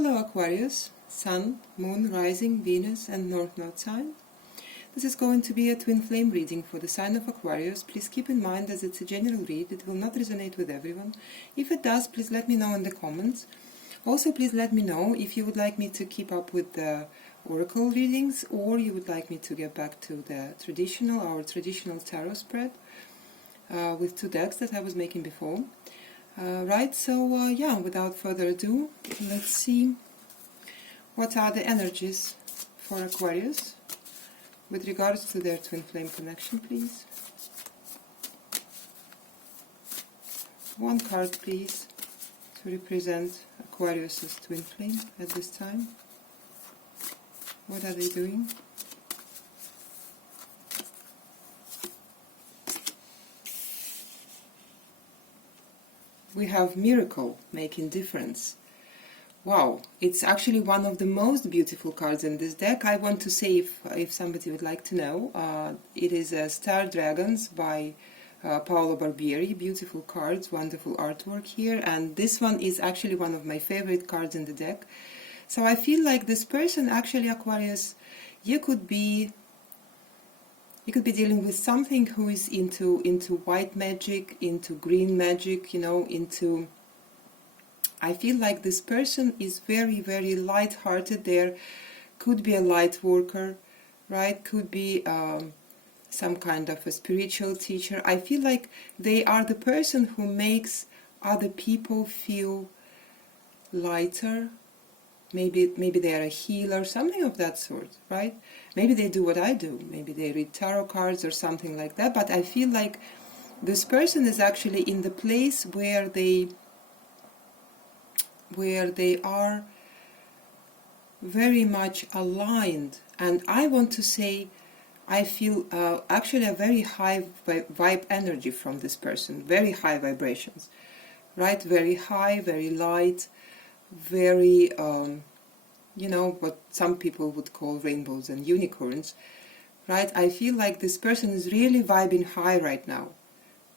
Hello Aquarius, Sun, Moon, Rising, Venus and North Node sign. This is going to be a twin flame reading for the sign of Aquarius. Please keep in mind that it's a general read, it will not resonate with everyone. If it does, please let me know in the comments. Also, please let me know if you would like me to keep up with the oracle readings or you would like me to get back to the our traditional tarot spread with two decks that I was making before. Yeah, without further ado, let's see what are the energies for Aquarius with regards to their twin flame connection, please. One card, please, to represent Aquarius's twin flame at this time. What are they doing? We have miracle, making difference. Wow, it's actually one of the most beautiful cards in this deck. I want to say, if somebody would like to know, it is Star Dragons by Paolo Barbieri. Beautiful cards, wonderful artwork here, and this one is actually one of my favorite cards in the deck. So I feel like this person, actually Aquarius, you could be dealing with something who is into white magic, into green magic, you know, I feel like this person is very, very light-hearted. There could be a light worker, right? Could be some kind of a spiritual teacher. I feel like they are the person who makes other people feel lighter. Maybe they are a healer, something of that sort, right? Maybe they do what I do. Maybe they read tarot cards or something like that. But I feel like this person is actually in the place where they are very much aligned. And I want to say, I feel actually a very high vibe energy from this person. Very high vibrations, right? Very high, very light, very, you know, what some people would call rainbows and unicorns, right? I feel like this person is really vibing high right now,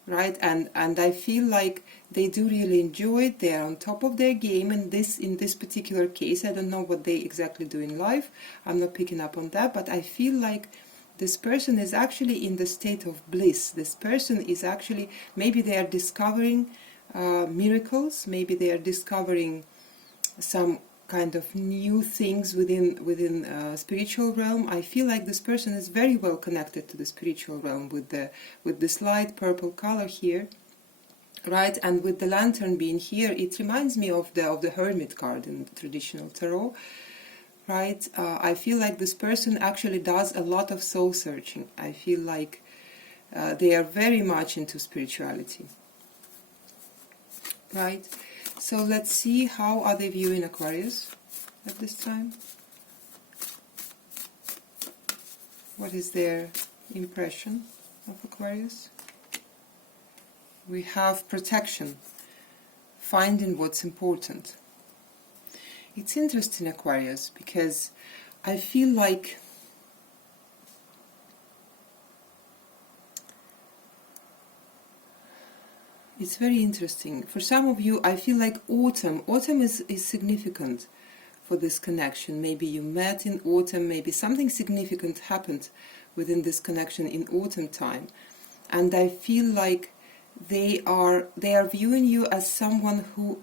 right? And I feel like they do really enjoy it. They are on top of their game, and in this particular case, I don't know what they exactly do in life. I'm not picking up on that, but I feel like this person is actually in the state of bliss. This person is actually, maybe they are discovering miracles, maybe they are discovering some kind of new things within spiritual realm. I feel like this person is very well connected to the spiritual realm with this light purple color here, right? And with the lantern being here, it reminds me of the Hermit card in the traditional tarot, right? I feel like this person actually does a lot of soul searching. I feel like they are very much into spirituality, right? So let's see, how are they viewing Aquarius at this time? What is their impression of Aquarius? We have protection, finding what's important. It's interesting, Aquarius, because I feel like it's very interesting. For some of you, I feel like autumn is significant for this connection. Maybe you met in autumn, maybe something significant happened within this connection in autumn time. And I feel like they are viewing you as someone who...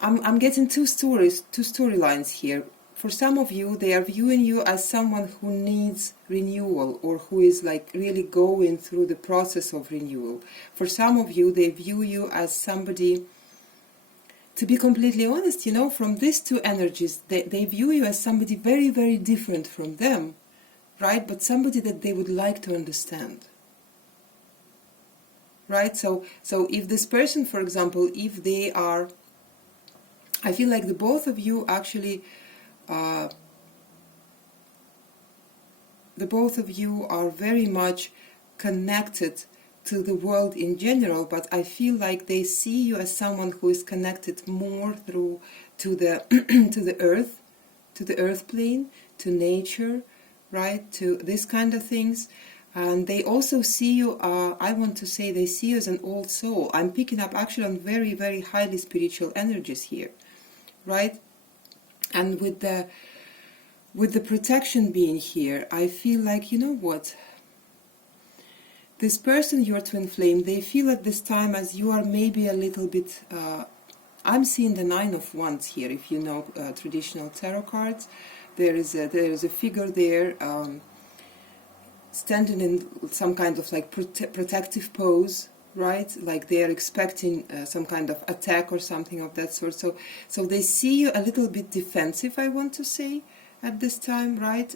I'm getting two storylines here. For some of you, they are viewing you as someone who needs renewal, or who is like really going through the process of renewal. For some of you, they view you as somebody, to be completely honest, you know, from these two energies, they view you as somebody very, very different from them, right? But somebody that they would like to understand, right? So if this person, for example, if they are, I feel like the both of you actually, the both of you are very much connected to the world in general, but I feel like they see you as someone who is connected more to the to the earth plane, to nature, right, to this kind of things. And they also see you, I want to say, they see you as an old soul. I'm picking up actually on very, very highly spiritual energies here. right? And with the protection being here, I feel like, you know what? This person, your twin flame, they feel at this time as you are maybe a little bit... I'm seeing the Nine of Wands here. If you know traditional tarot cards, there is a figure there standing in some kind of like protective pose, right? Like they are expecting some kind of attack or something of that sort. So they see you a little bit defensive, I want to say, at this time, right?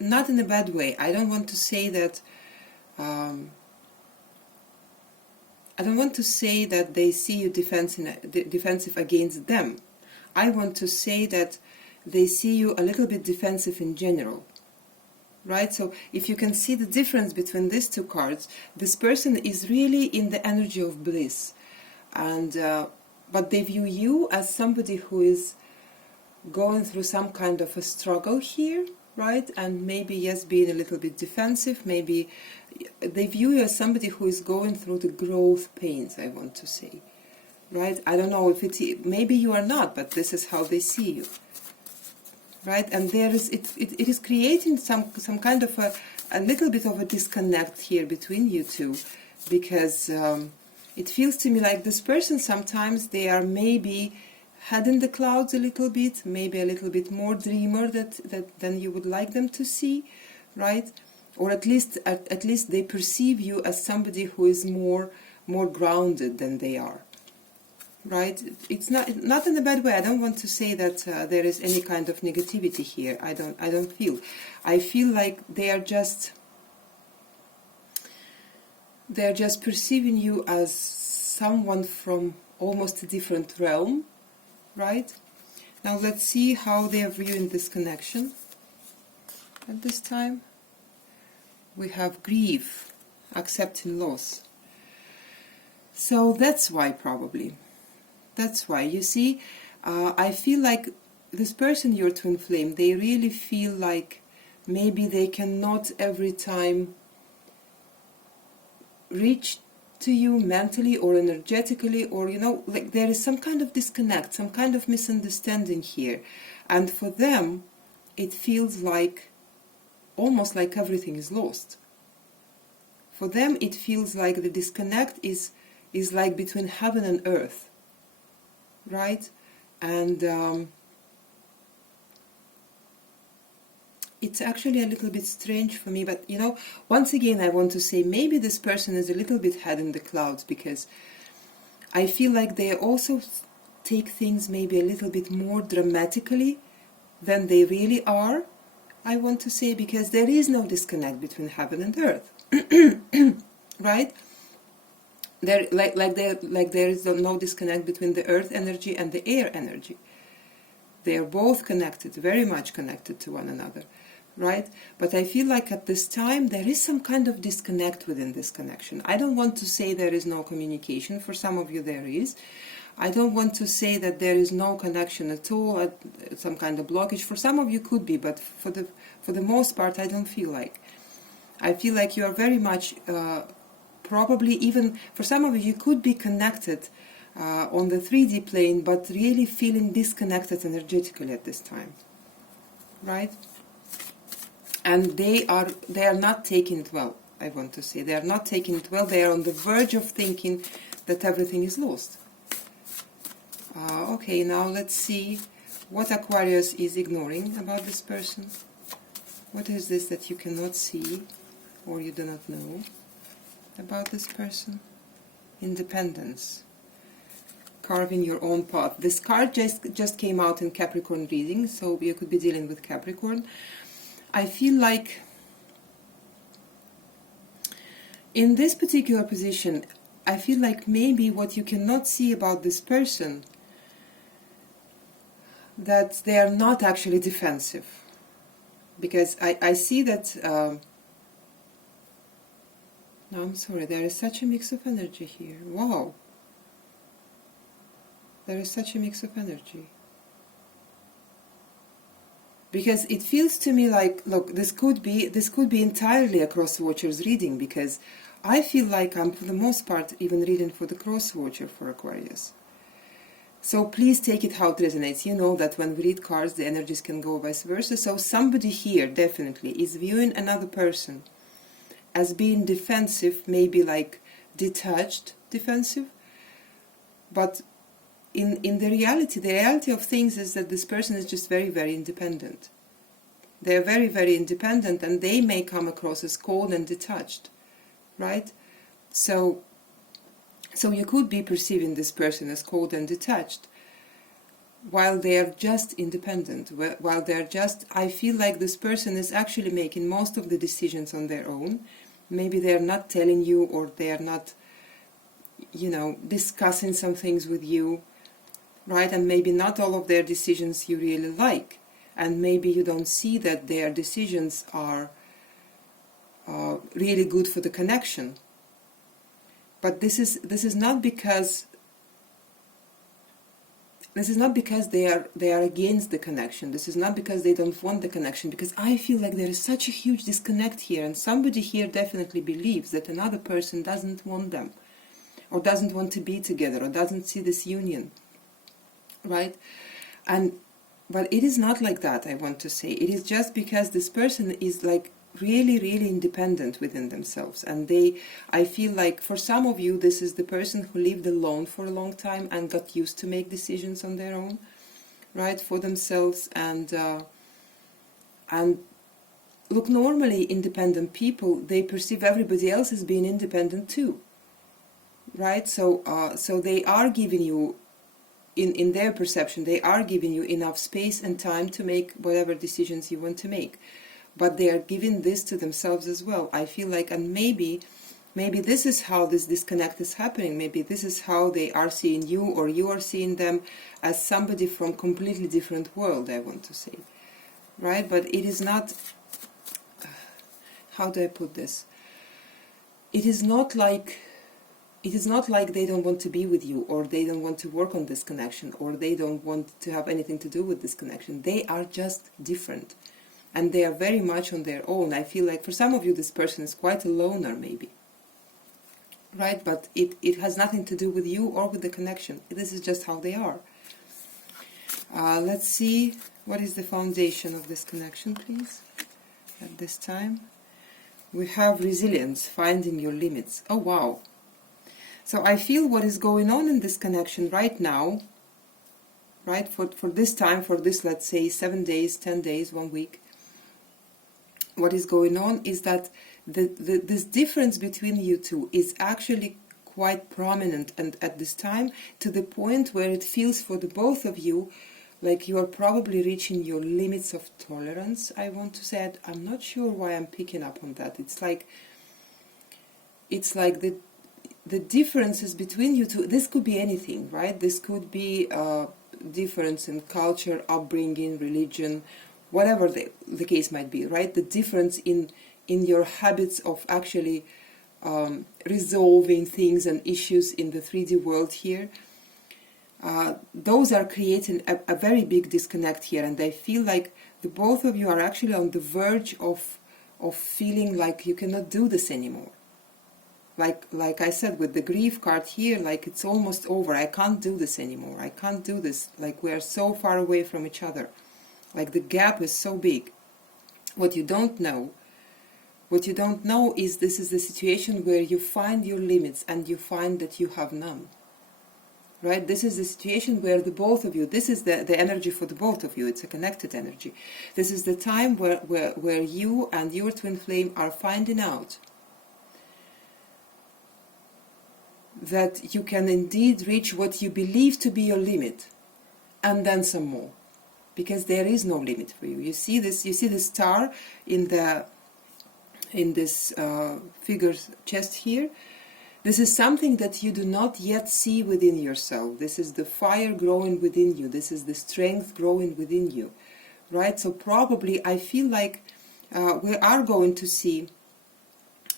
Not in a bad way. I don't want to say that. I don't want to say that they see you defensive against them. I want to say that they see you a little bit defensive in general, right? So if you can see the difference between these two cards, this person is really in the energy of bliss, and but they view you as somebody who is going through some kind of a struggle here, right? And maybe, yes, being a little bit defensive. Maybe they view you as somebody who is going through the growth pains, I want to say, right? I don't know if maybe you are not, but this is how they see you, right? And there is it is creating some kind of a little bit of a disconnect here between you two, because it feels to me like this person, sometimes they are maybe head in the clouds a little bit, maybe a little bit more dreamer than you would like them to see, right? Or at least they perceive you as somebody who is more grounded than they are, right? It's not in a bad way. I don't want to say that there is any kind of negativity here. I don't feel. I feel like they are just perceiving you as someone from almost a different realm. Right? Now let's see how they are viewing this connection. At this time, we have grief, accepting loss. So that's why, probably. That's why. You see, I feel like this person, your twin flame, they really feel like maybe they cannot every time reach to you mentally or energetically, or like there is some kind of disconnect, some kind of misunderstanding here, and for them it feels like almost like everything is lost. For them it feels like the disconnect is like between heaven and earth, right? And it's actually a little bit strange for me, but once again I want to say maybe this person is a little bit head in the clouds, because I feel like they also take things maybe a little bit more dramatically than they really are, I want to say, because there is no disconnect between heaven and earth. Right? There is no disconnect between the earth energy and the air energy. They are both connected, very much connected to one another. Right? But I feel like at this time there is some kind of disconnect within this connection. I don't want to say there is no communication. For some of you there is. I don't want to say that there is no connection at all, some kind of blockage. For some of you could be, but for the most part I don't feel like. I feel like you are very much, probably even, for some of you could be connected on the 3D plane, but really feeling disconnected energetically at this time. Right? And they are not taking it well, I want to say. They are not taking it well. They are on the verge of thinking that everything is lost. Okay, now let's see what Aquarius is ignoring about this person. What is this that you cannot see or you do not know about this person? Independence. Carving your own path. This card just came out in Capricorn reading, so you could be dealing with Capricorn. I feel like in this particular position, I feel like maybe what you cannot see about this person, that they are not actually defensive. Because I see that, no, I'm sorry, there is such a mix of energy here. Wow. There is such a mix of energy. Because it feels to me like, look, this could be entirely a cross-watcher's reading, because I feel like I'm, for the most part, even reading for the cross-watcher for Aquarius. So please take it how it resonates. You know that when we read cards, the energies can go vice versa. So somebody here definitely is viewing another person as being defensive, maybe like detached defensive. But in the reality of things is that this person is just very, very independent. They're very, very independent, and they may come across as cold and detached, right? So you could be perceiving this person as cold and detached, while they are just independent, while they're just, I feel like this person is actually making most of the decisions on their own. Maybe they're not telling you, or they're not, you know, discussing some things with you, right? And maybe not all of their decisions you really like, and maybe you don't see that their decisions are really good for the connection. But this is not because they are against the connection. This is not because they don't want the connection, because I feel like there is such a huge disconnect here, and somebody here definitely believes that another person doesn't want them, or doesn't want to be together, or doesn't see this union, right? But it is not like that, I want to say. It is just because this person is like really, really independent within themselves. And I feel like for some of you, this is the person who lived alone for a long time and got used to make decisions on their own, right, for themselves. And look, normally independent people, they perceive everybody else as being independent too, right? So they are giving you, in their perception, they are giving you enough space and time to make whatever decisions you want to make. But they are giving this to themselves as well, I feel like. And maybe this is how this disconnect is happening. Maybe this is how they are seeing you, or you are seeing them as somebody from completely different world, I want to say, right? But it is not, how do I put this? It is not like they don't want to be with you, or they don't want to work on this connection, or they don't want to have anything to do with this connection. They are just different. And they are very much on their own. I feel like for some of you, this person is quite a loner, maybe. Right? But it has nothing to do with you or with the connection. This is just how they are. Let's see, what is the foundation of this connection, please? At this time, we have resilience, finding your limits. Oh, wow. So I feel what is going on in this connection right now, right, for this time, for this, let's say, 7 days, 10 days, 1 week, what is going on is that this difference between you two is actually quite prominent, and at this time, to the point where it feels for the both of you like you are probably reaching your limits of tolerance, I want to say. I'm not sure why I'm picking up on that. It's like the differences between you two, this could be anything, right? This could be difference in culture, upbringing, religion, whatever the case might be, right? The difference in your habits of actually resolving things and issues in the 3D world here. Those are creating a very big disconnect here, and I feel like the both of you are actually on the verge of feeling like you cannot do this anymore. Like I said, with the grief card here, like it's almost over. I can't do this anymore. I can't do this. Like we are so far away from each other. Like the gap is so big. What you don't know is this is the situation where you find your limits and you find that you have none. Right? This is the situation where the both of you, this is the energy for the both of you. It's a connected energy. This is the time where you and your twin flame are finding out that you can indeed reach what you believe to be your limit, and then some more. Because there is no limit for you. You see this star in this figure's chest here. This is something that you do not yet see within yourself. This is the fire growing within you. This is the strength growing within you, right? So probably I feel like we are going to see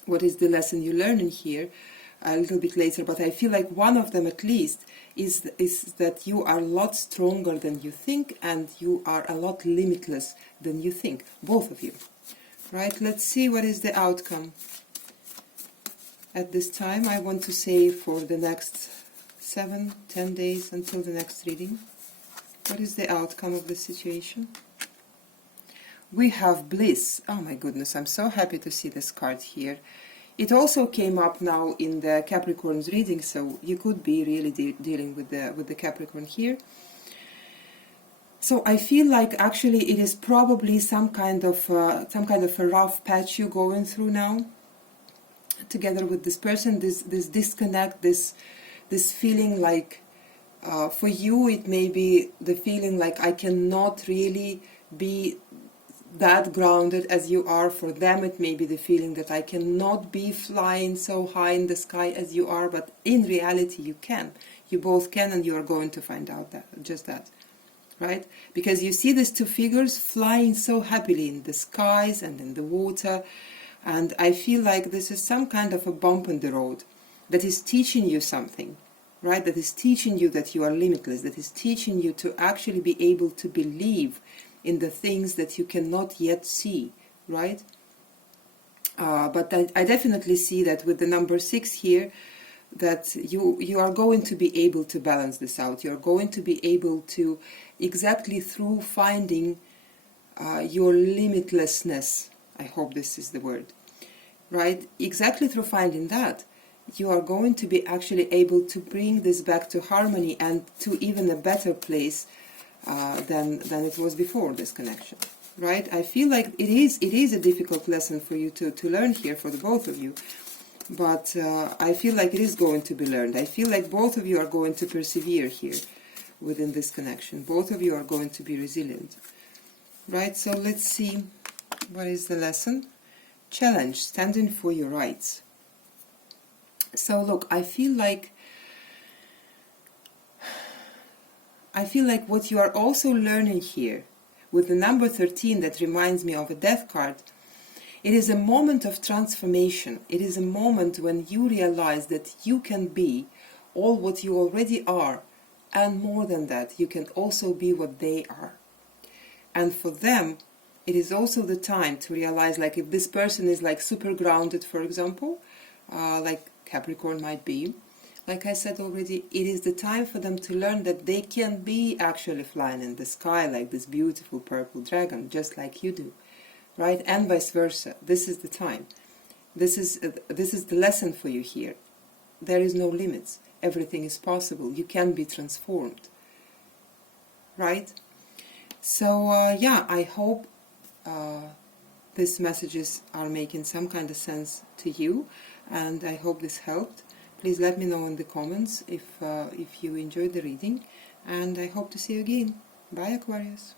what is the lesson you're learning here a little bit later, but I feel like one of them at least is that you are a lot stronger than you think, and you are a lot limitless than you think, both of you. Right, let's see what is the outcome. At this time, I want to say for the next 7, 10 days until the next reading. What is the outcome of the situation? We have bliss. Oh my goodness, I'm so happy to see this card here. It also came up now in the Capricorn's reading, so you could be really dealing with the Capricorn here. So I feel like actually it is probably some kind of a rough patch you're going through now, together with this person. This disconnect, this feeling like, for you it may be the feeling like I cannot really be that grounded as you are. For them it may be the feeling that I cannot be flying so high in the sky as you are, but in reality you can. You both can, and you are going to find out that. Right? Because you see these two figures flying so happily in the skies and in the water, and I feel like this is some kind of a bump in the road that is teaching you something, right? That is teaching you that you are limitless, that is teaching you to actually be able to believe in the things that you cannot yet see, right? But I definitely see that with the number 6 here, that you are going to be able to balance this out. You're going to be able to, exactly through finding your limitlessness, I hope this is the word, right? Exactly through finding that, you are going to be actually able to bring this back to harmony and to even a better place than it was before this connection, right? I feel like it is a difficult lesson for you to learn here, for the both of you. But I feel like it is going to be learned. I feel like both of you are going to persevere here within this connection. Both of you are going to be resilient. Right, so let's see, what is the lesson? Challenge, standing for your rights. So look, I feel like what you are also learning here, with the number 13 that reminds me of a death card, it is a moment of transformation. It is a moment when you realize that you can be all what you already are, and more than that, you can also be what they are. And for them, it is also the time to realize, like if this person is like super grounded, for example, like Capricorn might be, like I said already, it is the time for them to learn that they can be actually flying in the sky like this beautiful purple dragon, just like you do. Right, and vice versa. This is the time. This is the lesson for you here. There is no limits. Everything is possible. You can be transformed. Right? So yeah, I hope these messages are making some kind of sense to you, and I hope this helped. Please let me know in the comments if you enjoyed the reading, and I hope to see you again. Bye, Aquarius.